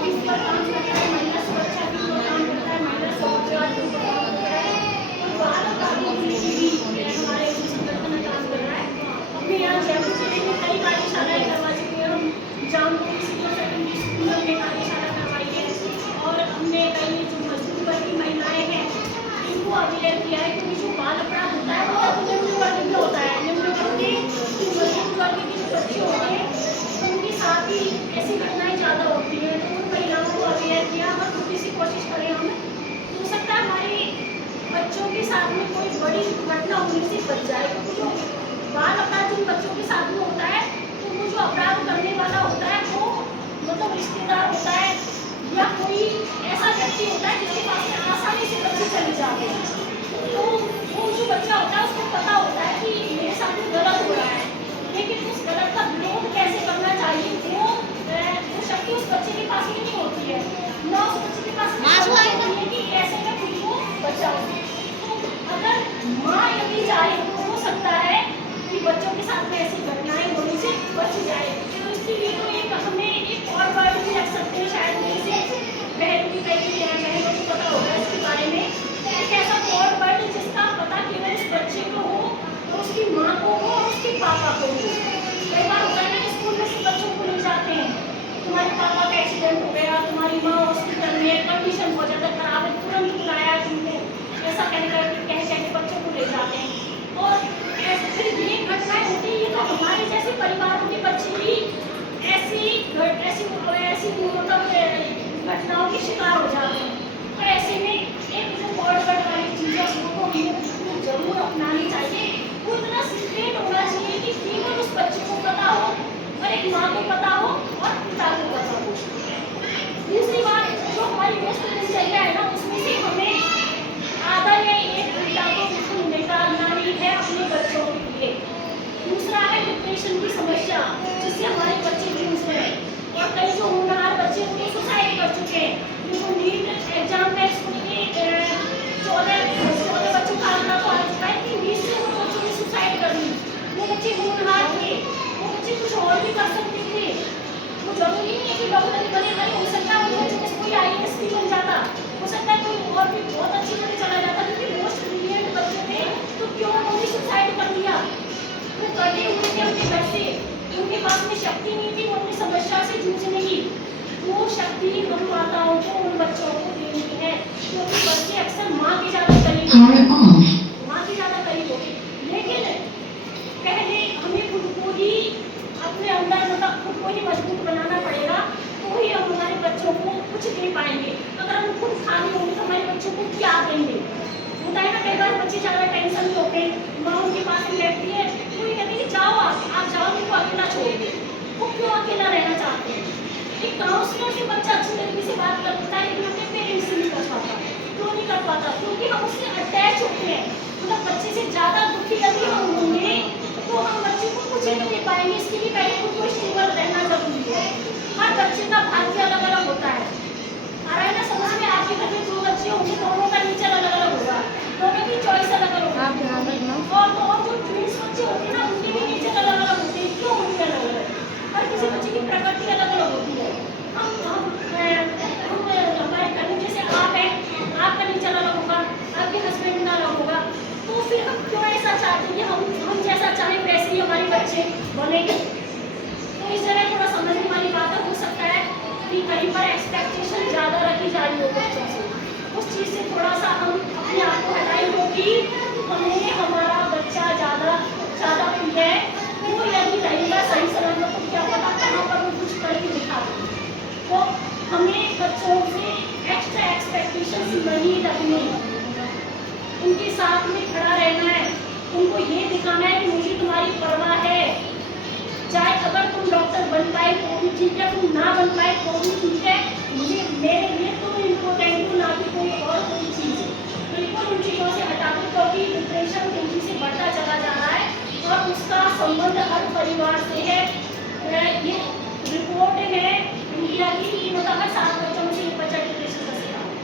Office पर काम करता है, महिला सुरक्षा के लिए काम करता है, महिला स्वरोजगार के लिए काम करता है, कोई बाल अपराधी के लिए भी हमारे उस संगठन में काम कर रहा है। अपने यहाँ जयपुर जिले में कई कार्यशालाएं करवा चुके हैं हम। जामपुर सीनियर सेकेंडरी स्कूल में हमने कार्यशाला करवाई है और हमने कई जो मजदूर वर्ग की महिलाएं हैं इनको अवेयर किया है, क्योंकि जो बाल अपराध होता है वो निम्न वर्ग में होता है। निम्न वर्ग के मजदूर वर्ग के जो बच्चे होते हैं उनके साथ ही ऐसी घटनाएं ज़्यादा होती हैं, तो उन महिलाओं को अवेयर किया और थोड़ी सी कोशिश करें हम। हो सकता है हमारे बच्चों के साथ में कोई बड़ी घटना होने से बच जाए, क्योंकि जो बाल अपराध जिन बच्चों के साथ में होता है तो वो जो अपराध करने वाला होता है वो मतलब रिश्तेदार होता है या कोई ऐसा व्यक्ति होता है जिसके पास में आसानी से बच्चे चले जाते हैं। तो वो जो बच्चा होता है उसको पता होता है कि मेरे साथ में गलत हो रहा है, लेकिन उस गलत का विरोध कैसे करना चाहिए वो शक्ति उस बच्चे के पास ही नहीं होती है, ना उस बच्चे के पास होती है कि कैसे मैं खुद को बचाऊं। तो अगर माँ यदि चाहे तो हो सकता है कि बच्चों के साथ में ऐसी घटनाएं होने से बच जाए। तो इसके लिए तो एक हमें एक और वर्ड भी रख सकते हैं, शायद मेरे से बहन की बेटी है, बहनों को पता होगा इसके बारे में, एक ऐसा और वर्ड जिसका पता केवल उस बच्चे को हो और उसकी माँ को हो और उसके पापा को हो। कई बार होता है ना स्कूल में से बच्चों को ले जाते हैं, तुम्हारे पापा का एक्सीडेंट हो गया, तुम्हारी माँ हॉस्पिटल में, कंडीशन बहुत ज़्यादा खराब है, तुरंत बुलाया तुमको, ऐसा कह के बच्चों को ले जाते हैं। और फिर ये घटनाएं होती है तो हमारे जैसे परिवारों के बच्चे भी ऐसी मतलब घटनाओं के शिकार हो जाते हैं। तो ऐसे में एक जो फॉरवर्ड वाली चीज़ है वो हमें जरूर अपनानी चाहिए। वो इतना सीक्रेट होना चाहिए कि केवल उस बच्चे को पता हो और एक माँ को पता हो और पिता को पता हो। दूसरी बात, जो हमारी व्यस्त दिनचर्या है ना उसमें से हमें आधा या एक घंटा तो बिल्कुल निकालना ही है अपने बच्चों के लिए। दूसरा है डिप्रेशन की समस्या जिससे हमारे बच्चे जूझ रहे हैं, और कई जो होनहार बच्चे उनको सुसाइड कर चुके हैं। जो नीट एग्जाम में स्कूल के 14 बच्चों का आंकड़ा तो आ चुका है कि 20 से वो बच्चों ने सुसाइड कर ली। वो बच्चे होनहार थे, वो बच्चे कुछ और भी कर सकते थे, वो जरूरी नहीं है कि डॉक्टर ही बने, हो सकता है वो बच्चे कोई IAS भी बन जाता, हो सकता है कोई और भी बहुत अच्छी जगह चला जाता, क्योंकि मोस्ट ब्रिलियंट बच्चे थे। तो क्यों उन्होंने सुसाइड कर लिया? वो कटे हुए थे अपने घर से, उनके पास में शक्ति नहीं थी वो अपनी समस्या से जूझने की। वो शक्ति हम माताओं को उन बच्चों को देनी है, क्योंकि बच्चे अक्सर माँ के ज़्यादा करीब होते। लेकिन पहले हमें खुद को ही अपने अंदर मतलब खुद को ही मजबूत बनाना पड़ेगा, तो ही हम हमारे बच्चों को कुछ दे पाएंगे। अगर हम खुद खाली होंगे तो हमारे बच्चों को क्या देंगे? होता है ना कई बार बच्चे ज़्यादा टेंशन में होते हैं, माँ उनके पास में बैठती है, कोई कहती है जाओ आप जाओ, मेरे को अकेला छोड़ दे। वो क्यों अकेला रहना चाहते हैं? एक काउंसलर से बच्चा अच्छी तरीके से बात कर पाता है, लेकिन अपने पेरेंट्स से नहीं कर पाता। क्यों नहीं कर पाता? क्योंकि हम उससे अटैच होते हैं। मतलब बच्चे से ज़्यादा दुखी यदि हम होंगे तो हम बच्चे को कुछ नहीं दे पाएंगे। इसके लिए पहले खुद को स्टेबल रहना जरूरी है। हर बच्चे का भाग्य अलग अलग होता है। आ रहा है ना समझ में? आपके घर में 2 बच्चे होंगे, दोनों का नेचर अलग अलग होगा, दोनों की चॉइस अलग अलग होगी। और जो ट्विंस बच्चे होते हैं ना उनके भी नेचर अलग अलग होते हैं। क्यों होते हैं अलग अलग? हर किसी बच्चे की प्रकृति अलग अलग होती है। हमारे घर में जैसे आप हैं, आपका नेचर अलग होगा, आपके हस्बैंड का अलग होगा, तो फिर हम क्यों ऐसा चाहते हैं कि हम जैसा चाहें वैसे ही हमारे बच्चे बनेंगे? तो इस तरह थोड़ा समझने वाली बात हो सकता है कि कहीं पर एक्सपेक्टेशन ज़्यादा रखी जा रही हो बच्चों से, उस चीज़ से थोड़ा सा हम अपने आप को हटाएं, क्योंकि हमें हमारा बच्चा ज़्यादा प्रिय है। वो यदि रहेगा सही सलामत तो क्या पता कहाँ पर वो कुछ करके दिखा दे। तो हमें बच्चों से एक्स्ट्रा एक्सपेक्टेशंस नहीं रखनी, उनके साथ में खड़ा रहना है, उनको ये दिखाना है कि मुझे तुम्हारी परवाह है। चाहे अगर तुम डॉक्टर बन पाए तो भी ठीक है, तुम ना बन पाए तो भी ठीक है, मुझे मेरे लिए तुम इम्पोर्टेंट हो, ना कि कोई और कोई चीज़। बिल्कुल उन चीज़ों से हटा दो, क्योंकि डिप्रेशन तेजी से बढ़ता चला जा रहा है और उसका संबंध हर परिवार से है। ये रिपोर्ट है इंडिया की, मतलब हर 7 बच्चों में से 1 बच्चा डिप्रेशन का शिकार है,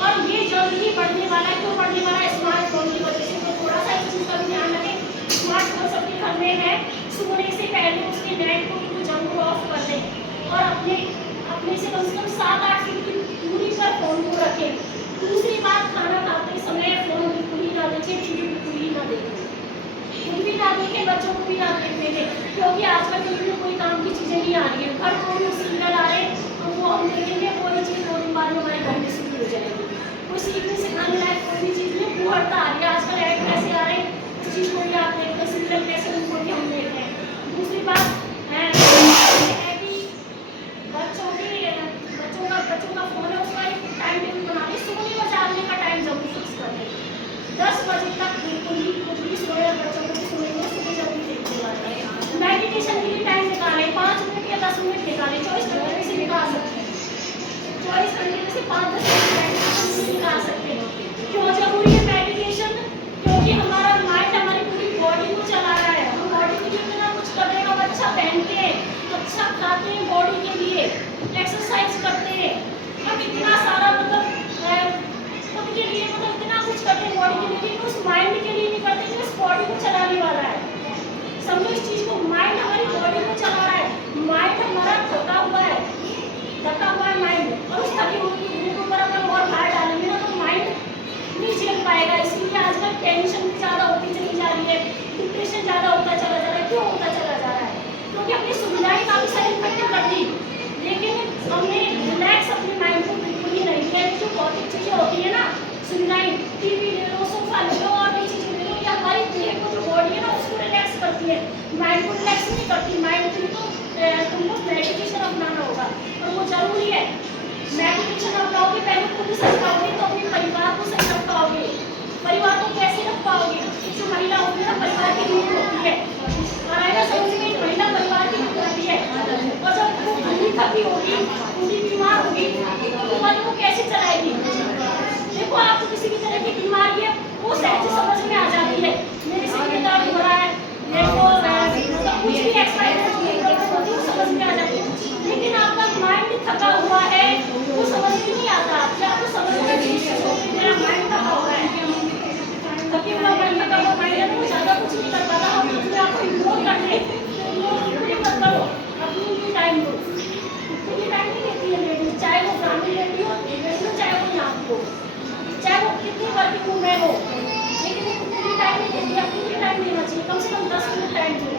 और ये जल्द ही बढ़ने वाला है। क्यों बढ़ने वाला है? स्मार्टफोन की वजह से। तो थोड़ा सा इस चीज़ का भी ध्यान रखें। स्मार्टफोन सबके घर में है, सोने से पहले उसके नेट को जरूर ऑफ कर दें और अपने ही बच्चों को भी आप देखते थे, क्योंकि आजकल टीवी में कोई काम की चीज़ें नहीं आ रही है, हर कोई सीरियल आ रहे हैं तो वो हम देखेंगे, कोई चीज़ 2 दिन बाद हमारे घर में शुरू हो जाएगी। कोई सीखने सिखाने लायक कोई भी चीज़ नहीं, फुहड़ता आ रही है। आजकल ऐड कैसे आ रहे हैं, उस चीज़ को भी आप देखते हैं, सीरियल कैसे उनको भी हम देखते हैं। दूसरी बात है कि बच्चों का फ़ोन है, उसका एक टाइम टेबल बना दें, सोने व जागने का टाइम ज़रूर फिक्स कर दें। 10 बजे तक बिल्कुल ही कुछ भी सोए, बच्चों को भी सोने में सुबह जल्दी देखने वाले हैं। मेडिटेशन के लिए टाइम निकालें, 5 मिनट या 10 मिनट निकालें, 24 घंटे में से निकाल सकते हैं। 24 घंटे में से 5-10 मिनट मेडिटेशन निकाल सकते हैं। क्यों जरूरी है मेडिटेशन? क्योंकि हमारा माइंड हमारी पूरी बॉडी को चला रहा है। हम बॉडी के लिए इतना कुछ कर रहे हैं, हम अच्छा पहनते हैं, अच्छा खाते हैं, बॉडी के लिए एक्सरसाइज करते हैं, हम इतना सारा खुद के लिए इतना कुछ करते हैं बॉडी के लिए, लेकिन उस माइंड के लिए नहीं करते जो इस बॉडी को चलाने वाला है। समझो इस चीज को, माइंड हमारी बॉडी को चला रहा है, माइंड हमारा थका हुआ है माइंड, और उस थकी हुई के ऊपर अपन और भार डालेंगे ना तो माइंड नहीं झेल पाएगा। इसलिए आजकल टेंशन भी ज़्यादा होती चली जा रही है, डिप्रेशन ज़्यादा होता चला जा रहा है। क्यों होता चला जा रहा है? क्योंकि अपनी सुविधाएं काफ़ी सारी इकट्ठी कर दी, लेकिन हमने रिलैक्स अपने माइंड को बिल्कुल ही नहीं किया। जो भौतिक चीज़ें होती है ना, सुविधाएं, टीवी ले लो, सोफा ले लो, और भी चीज़ें ले लो, या हमारी देह को जो बॉडी है ना उसको रिलैक्स करती है, माइंड को रिलैक्स नहीं करती। माइंड के लिए तो तुमको मेडिटेशन अपनाना होगा, और वो जरूरी है। मेडिटेशन अपनाओगे, पहले खुद सही पाओगे तो अपने परिवार को सही रख पाओगे। परिवार को कैसे रख पाओगे? जो महिला होती है ना, परिवार की नींव होती है, और है ना, समझ में महिला परिवार की नींव होती है। और जब वो खुली थकी होगी, खुली बीमार होगी, तो परिवार को कैसे चलाएगी? देखो, आपको किसी भी तरह की बीमारी है वो सहज समझ में आ जाती है, मेरे सिर में दर्द हो रहा है, मेरे को कुछ भी एक्सरसाइज समझ में आ जाती है। लेकिन आपका माइंड थका हुआ है, वो समझ में नहीं आता। आपको समझ में मेरा माइंड थका हुआ है, थकी हुआ माइंड थका हुआ माइंड है, वो ज़्यादा कुछ नहीं कर पाता। हम अपने आप को इग्नोर कर ले, इग्नोर मत करो, अपनी टाइम दो। अपनी टाइम नहीं देती है लेडीज, चाहे वो ग्रामीण लेडी हो, चाहे वो यहाँ हो, चाहे वो कितनी वर्किंग वूमेन हो, लेकिन अपनी टाइम नहीं देती। अपनी टाइम देना चाहिए, कम से कम 10 मिनट टाइम दो।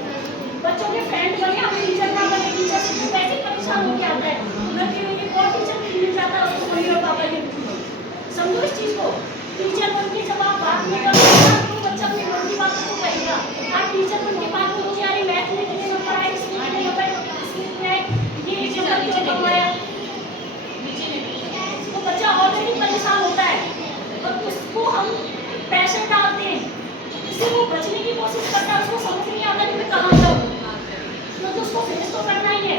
बच्चों के फ्रेंड बने, हम टीचर ना बने, टीचर से वैसे परेशान होकर आता है, और टीचर नहीं मिल जाता उसको मम्मी और पापा के। समझो इस चीज़ को, टीचर बन के जब आप बात नहीं करोगे तो बच्चा अपनी मन की बात को कहेगा। आप टीचर बन के बात करोगे, यार मैथ में कितने नंबर आए, इसमें कितने नंबर, ये नंबर क्यों कम आया, तो बच्चा ऑलरेडी परेशान होता है, और उसको हम प्रेशर डालते हैं, इससे वो बचने की कोशिश करता है। उसको समझ नहीं आता कि मैं कहाँ जाऊँ, तो उसको फेस तो करना ही है।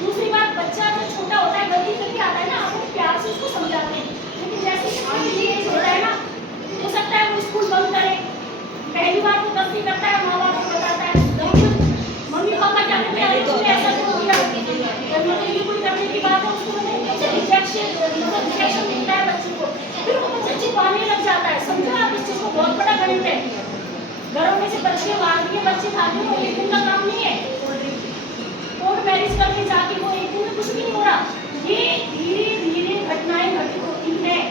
दूसरी बात, बच्चा जो छोटा होता है, गलती करके आता है ना, आप प्यार से उसको समझाते हैं, लेकिन जैसे एज होता है ना, हो सकता है वो स्कूल बंद करे, पहली बार वो गलती करता है, माँ बाप को बताता है, मम्मी पापा क्या कहते हैं, तुमने ऐसा क्यों किया, ये कोई करने की बात है, उसको रिजेक्शन मिलता है बच्चे को, फिर वो बच्चा छिपाने लग जाता है। समझो आप इस चीज़ को, बहुत बड़ा गणित है। घरों में से बच्चे मार दिए, बच्चे खाते हैं, एक दिन का काम नहीं है। कोर्ट मैरिज करके जाके वो एक दिन में कुछ भी नहीं हो रहा, ये धीरे धीरे घटनाएं घटित होती हैं।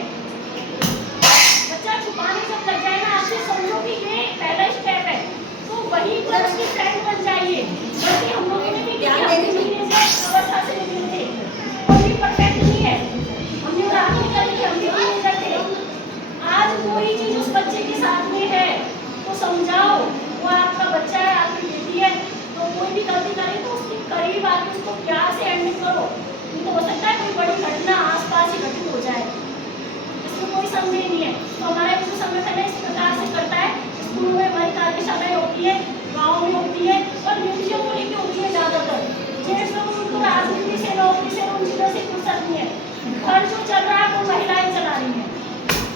बच्चा छुपाने जब लग जाए ना, आपसे समझो कि ये पहला स्टेप है, तो वहीं पर उसकी फ्रेंड बन जाइए। बल्कि हम लोगों ने भी अवस्था से निकले थे, कोई परफेक्ट नहीं है, हमने उदाहरण निकाली कि हम भी टीनेजर थे। आज कोई चीज उस बच्चे के साथ में है तो समझाओ, वो आपका बच्चा है, आपकी बेटी है, तो कोई भी गलती करे तो उसके करीब आके उसको प्यार से हैंडल करो। नहीं तो हो सकता है कोई बड़ी घटना आसपास ही घटित हो जाए, इसमें कोई संदेह नहीं है। तो हमारा विश्व संगठन है इस प्रकार से करता है। स्कूलों में हमारी कार्यशालाएं होती है, गाँव में होती है, और मीडिया को लेकर होती है ज़्यादातर। जेंट्स लोग उनको राजनीति से, नौकरी से, उन चीज़ों से फुर्सत नहीं है। घर जो चल रहा है वो महिलाएं चला रही हैं,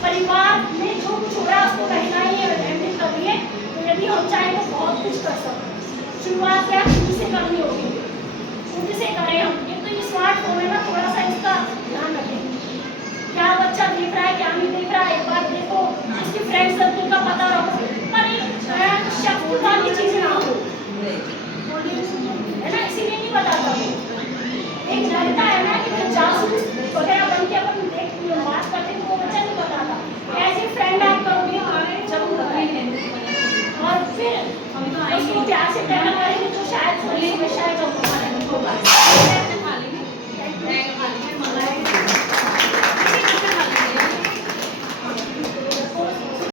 परिवार में जो कुछ हो रहा है उसको महिलाएं हैंडल कर रही है। तो यदि हम चाहें तो बहुत कुछ कर सकते हैं। शुरुआत क्या खुद से करनी होगी, खुद से करें हम। एक तो ये स्मार्टफोन है ना, थोड़ा सा इसका ध्यान रखें, क्या बच्चा देख रहा है क्या नहीं देख रहा है, एक बार देखो, उसकी फ्रेंड सर्कल का पता रखो, पर एक शक्ति वाली चीज़ ना हो, है ना, इसीलिए नहीं बताता हूँ।